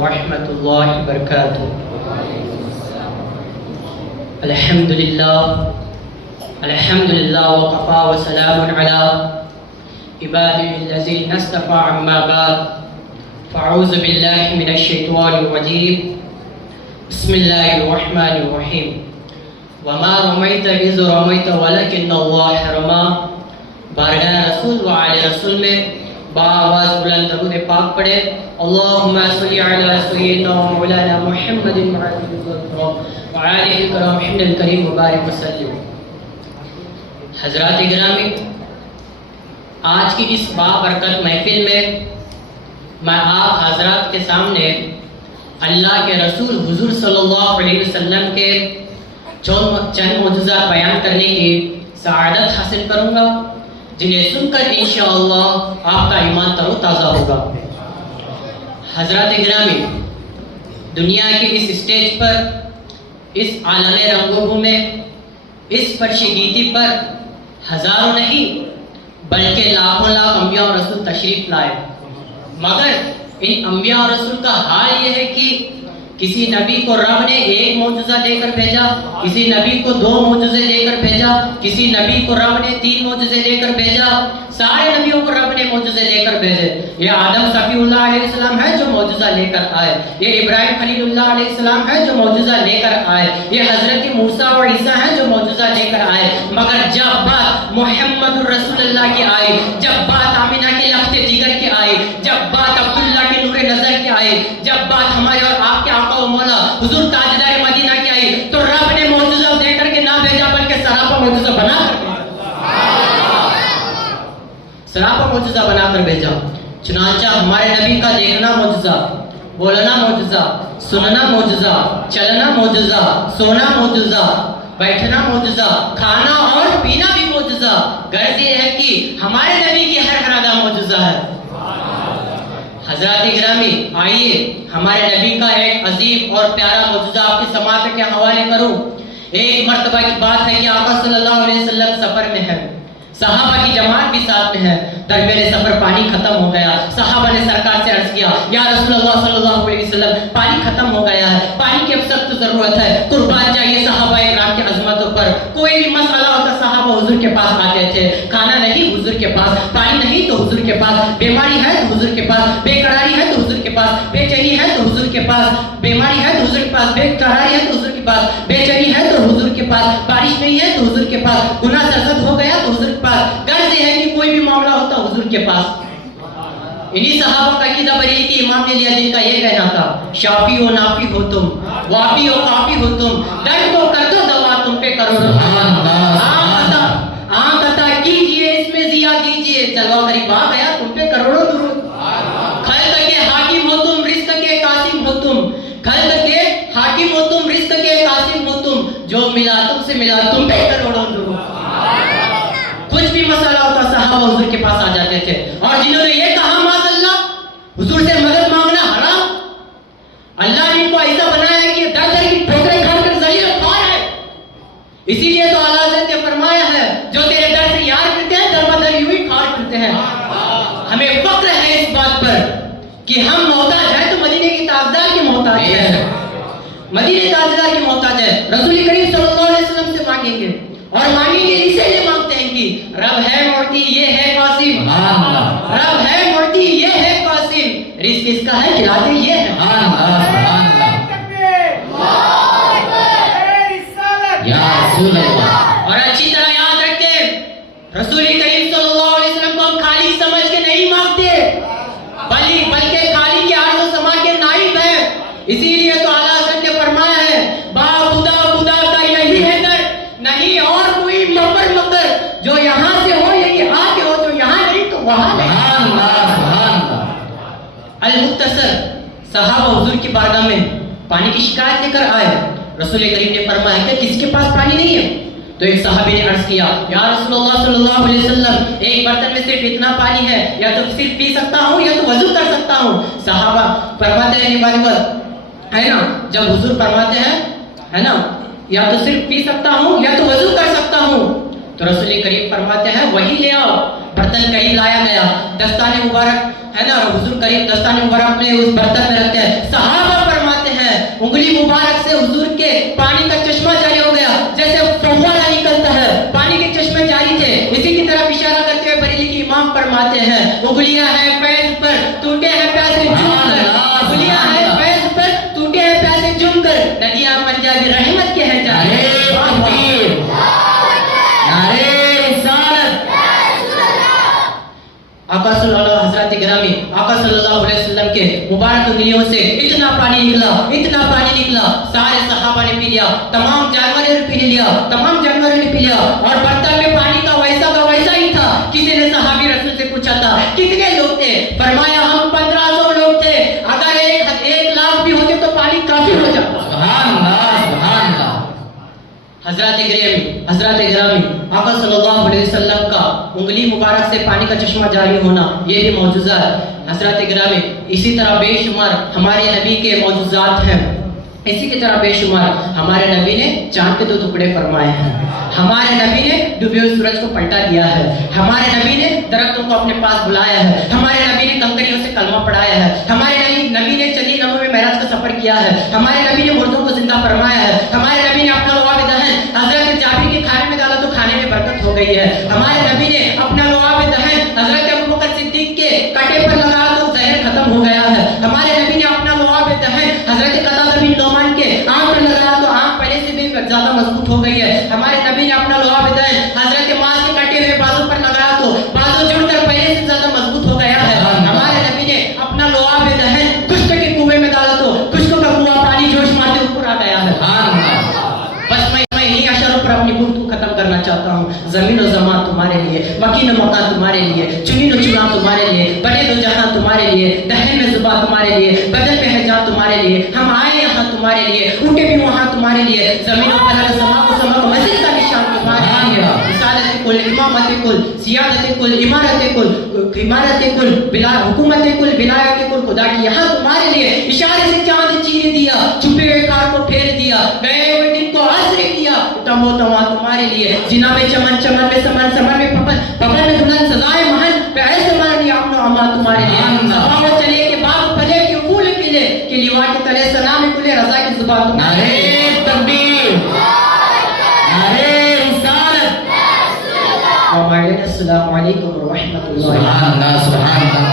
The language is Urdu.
ورحمۃ اللہ وبرکاتہ۔ الحمدللہ وقفا وسلام علی عباده الذین اصطفى اما بعد فاعوذ باللہ من الشیطان الرجیم بسم اللہ الرحمن الرحیم وما رمیت اذ رمیت ولکن اللہ رمی۔ بارگاہ رسول و آل رسول میں بآواز بلند درود پاک پڑھے۔ اللہم صلی علی سیدنا و مولانا محمد وعلى الكرام حمد الکریم مبارک وسلم۔ حضرات گرامی، آج کی اس بابرکت محفل میں میں آپ حضرات کے سامنے اللہ کے رسول حضور صلی اللہ علیہ وسلم کے چند معجزات بیان کرنے کی سعادت حاصل کروں گا، جنہیں سن کر انشاءاللہ آپ کا ایمان تر و تازہ ہوگا۔ حضرات گرامی، دنیا کے اس اسٹیج پر، اس عالم رنگوں میں، اس فرش گیتی پر ہزاروں نہیں بلکہ لاکھوں لاکھ انبیاء اور رسول تشریف لائے، مگر ان انبیاء اور رسول کا حال یہ ہے کہ کسی نبی کو رب نے ایک معجزہ دے کر بھیجا، کسی نبی کو 2 معجزے دے کر بھیجا، کسی نبی کو رب نے 3 معجزے دے کر بھیجا، سارے نبیوں کو رب نے معجزے دے کر بھیجے۔ یہ آدم صفی اللہ علیہ السلام ہے جو معجزہ لے کر آئے، یہ ابراہیم خلیل اللہ علیہ السلام ہے جو معجزہ لے کر آئے، یہ حضرت موسیٰ اور عیسیٰ ہیں جو معجزہ لے کر آئے، مگر جب بات محمد رسول اللہ کی آئی، جب بات آمینہ کے لخت جگر کی آئی، جب بات عبداللہ کے نور نظر کی آئی، جب بات ہمارے اور آپ کے آقا و مولا حضور تاجدار مدینہ کی آئی، تو رب نے معجزہ دے کر کے نہ بھیجا بلکہ سراپا معجزہ بنا کر بھیجا۔ چنانچہ ہمارے نبی کا دیکھنا معجزہ، بولنا معجزہ، سننا معجزہ، چلنا معجزہ، سونا معجزہ، بیٹھنا معجزہ، کھانا اور پینا بھی معجزہ۔ غرض یہ ہے کہ ہمارے نبی کی ہر ادا معجزہ ہے۔ حضرات گرامی، آئیے ہمارے نبی کا ایک عظیم اور پیارا معجزہ آپ کی سماعت کے حوالے کروں۔ ایک مرتبہ کی بات ہے کہ آقا صلی اللہ علیہ وسلم سفر میں ہے، صحابہ کی جماعت بھی ساتھ میں ہے۔ درمیان سفر پانی ختم ہو گیا، صحابہ نے سرکار سے عرض کیا، یا رسول اللہ صلی اللہ علیہ وسلم پانی ختم ہو گیا ہے، پانی کی اب سخت ضرورت ہے، قربان چاہیے صحابہ اکرام کی عظمتوں پر۔ کوئی بھی مسئلہ ہوتا صحابہ حضور کے پاس آتے تھے، کھانا نہیں حضور کے پاس، پانی نہیں تو حضور کے پاس، بیماری ہے تو حضور کے پاس، بے قراری ہے تو حضور کے پاس، بے چینی ہے تو حضور کے پاس، بیماری ہے تو حضور کے پاس، بے قراری ہے تو حضور کے پاس، بے چینی ہے تو حضور کے پاس، بارش نہیں ہے تو حضور کے پاس، گناہ سرزد ہو گیا تو حضور کے پاس۔ غرض یہ ہے کہ کوئی بھی معاملہ ہوتا حضور کے پاس۔ انہی صحابہ کا عقیدہ بریلی کی امام نے لیا، جن کا یہ کہنا تھا، شافی ہو نافی ہو تم، وافی ہو کافی ہو تم، درد کو کر دو دوا تم پہ کرو عطا کیجئے، اس میں ضیا دیجئے، جلوہ قریب آ گیا تم پہ کروڑوں درود۔ خلق کے حاکم ہو تم، رزق کے قاسم ہو تم، خلق کے حاکم ہو تم، رزق کے قاسم ہو تم، جو ملا تم سے ملا تم پہ کروڑوں درود۔ کچھ بھی مسئلہ ہوتا صحابہ حضور کے پاس آ جاتے تھے، اور جنہوں نے یہ کہا معاذ اللہ حضور سے مدد مانگنا حرام، اللہ نے ان کو ایسا بنایا ہے کہ در در کی ٹھوکریں کھا کر ذلیل و خوار ہے، اسی لیے تو اعلیٰ حضرت نے فرمایا ہے، جو تیرے در سے یار کرتے ہیں در بدر یوں ہی خوار کرتے ہیں۔ ہمیں فخر ہے اس بات پر کہ ہم محتاج ہیں تو مدینے کی تاجدار کے محتاج ہیں، مدینے تاجدار کے محتاج ہیں۔ رسول کریم صلی اللہ علیہ وسلم سے مانگیں گے، اور مانگیں گے اسے لیے مانگتے ہیں کہ رب ہے معطی یہ ہے قاسم، رب ہے معطی یہ ہے قاسم، رزق اس کا ہے کھلاتے یہ ہے۔ اور اچھی طرح یاد رکھتے، رسول کریم صلی اللہ علیہ وسلم کو ہم خالی سمجھ کے نہیں مانگتے، بلکہ خالی کے عرض و سما کے نائب ہیں۔ اسی لیے تو اعلیٰ حضرت نے فرمایا ہے، با خدا خدا کا یہی ہے در، نہیں اور کوئی مگر جو یہاں سے ہو یہی آگے ہو، جو یہاں نہیں تو وہاں نہیں۔ المختصر، صحابہ حضور کی بارگاہ میں پانی کی شکایت لے کر آئے، رسول کریم نے فرمایا کہ کس کے پاس پانی نہیں ہے؟ تو ایک صحابی نے عرض کیا، یا رسول اللہ صلی اللہ علیہ وسلم ایک برتن میں صرف اتنا پانی ہے، یا تو صرف پی سکتا ہوں یا تو وضو کر سکتا ہوں۔ صحابہ فرماتے ہیں ہے نا، جب حضور فرماتے ہیں ہے نا یا تو صرف پی سکتا ہوں یا تو وضو کر سکتا ہوں، تو رسول کریم فرماتے ہیں وہی لے آؤ۔ برتن قریب لایا گیا، دستان مبارک ہے نا، حضور کریم دستان مبارک میں اس برتن میں رکھتے ہیں، جھوم کر، کھلیا ہے فیض پر، ٹوٹے ہیں پیاسے جم کر، ندیاں پنجابی رحمت کے ہیں جاری. آقا صلی اللہ حضرات گرامی، آقا صلی اللہ علیہ وسلم کے مبارک انگلیوں سے اتنا پانی نکلا، اتنا پانی نکلا، سارے صحابہ نے پی لیا، تمام جانوروں نے پی لیا، تمام جانوروں نے پی لیا، اور برتن میں پانی کا ویسا ہی تھا. کسی نے صحابی رسول سے پوچھا تھا کتنے لوگ تھے؟ فرمایا ہم 1500 لوگ تھے، اگر 1 لاکھ بھی ہوتے تو پانی کافی ہو جاتا. سبحان اللہ، سبحان اللہ. حضرات گرامی، آقا صلی اللہ علیہ وسلم کا انگلی مبارک سے پانی کا چشمہ جاری ہونا یہ بھی معجزہ ہے. حضرات گرامی، اسی طرح بے شمار ہمارے نبی کے معجزات ہیں. اسی کی طرح بے شمار ہمارے نبی نے چاند کے 2 ٹکڑے فرمائے ہیں، ہمارے نبی نے ڈوبے ہوئے سورج کو پلٹا دیا ہے، ہمارے نبی نے درختوں کو اپنے پاس بلایا ہے، ہمارے نبی نے کنکریوں سے کلمہ پڑھایا ہے، ہمارے نبی نے چندی لمحوں میں معراج کا سفر کیا ہے، ہمارے نبی نے مردوں کو زندہ فرمایا ہے، ہمارے نبی نے اپنا لعاب دہن حضرت جابر کے کھانے میں ڈالا تو کھانے میں برکت ہو گئی ہے، ہمارے نبی نے اپنا لعاب دہن حضرت ابوبکر صدیق کے کٹے پر لگایا تو زہر ختم ہو گیا ہے، ہمارے نبی نے اپنا لعاب دہن حضرت قتادہ بن نعمان کے آنکھ پر لگایا تو آنکھ پہلے سے بھی زیادہ مضبوط ہو گئی ہے، ہمارے نبی نے اپنا لعاب دہن حضرت معاذ کے کٹے ہوئے بازو پر لگایا تو بازو جڑ کر پہلے سے زیادہ مضبوط ہو گیا ہے، ہمارے نبی نے اپنا لعاب دہن خشک کے کنویں میں ڈالا تو خشک کا کنواں پانی جوش مارتے اوپر آ گیا ہے. بس میں انہیں اشاروں پر اپنی گفتگو ختم کرنا چاہتا ہوں. زمین و زمان تمہارے لیے، مکین و مکان تمہارے لیے، چنین و چنان تمہارے لیے، بڑے دو جہاں تمہارے لیے، دہن میں زبان تمہارے لیے، بدن میں ہے جان تمہارے لیے، ہم آئے یہاں تمہارے لیے، اٹھے بھی وہاں تمہارے لیے، زمین و پلک سما کو سما کو مسجد کا نشان تمہارے لیے، رسالت کل، امامت کل، سیادت کل، عمارت کل، حکومت کل، ولایت کل، خدا کی یہاں تمہارے لیے. اشارے سے چاند چیر دیا، چھپے ہوئے کار کو پھیر دیا، گئے ہوئے دن کو عصر کیا، تمو تما تمہارے لیے. جنا میں چمن، چمن میں سمن، سمن میں پپن، پپن میں دلہن، سزائے محل پہ ایسے مرنی امن و امان تمہارے لیے. سباوت چلے کے باغ پھلے کے پھول کھلے کہ لیوا کے تلے سلام کھلے رضا کی زبان تمہارے لیے. تکبیر، نعرے رسالت. السلام علیکم ورحمۃ اللہ. سبحان اللہ، سبحان اللہ.